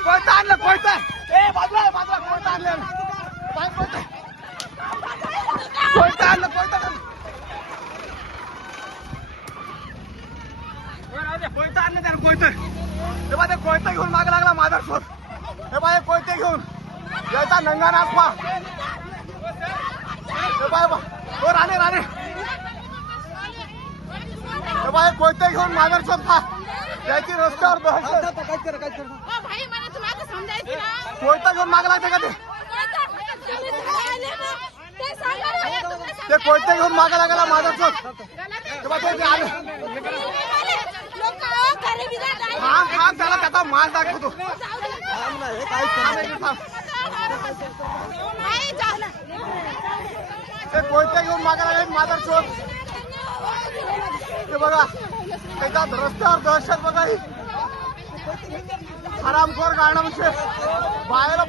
कोयता आणलं कोयता बाजूला कोयता आणलं कोयता आणलं कोयता कोयता आणलं त्यानं कोयता हे बा ते कोयता घेऊन माग लागला माझा शोध हे बा कोयते घेऊन यायचा नंगा नाचपा हे बा हो राणे राणे हे बा कोयते घेऊन माझा शोध पा यायची रस्त्यावर कोयता घेऊन माग लागते का ते कोयते घेऊन माग लागला माझा शोध तेव्हा ते आले थांब त्याला त्याचा माल दाखवतो ते कोयते घेऊन मागे लागले माझा शोध ते बघा त्याच्या रस्त्यावर दहशत बघा ही हरामखोर गाणं म्हणजे बाहेर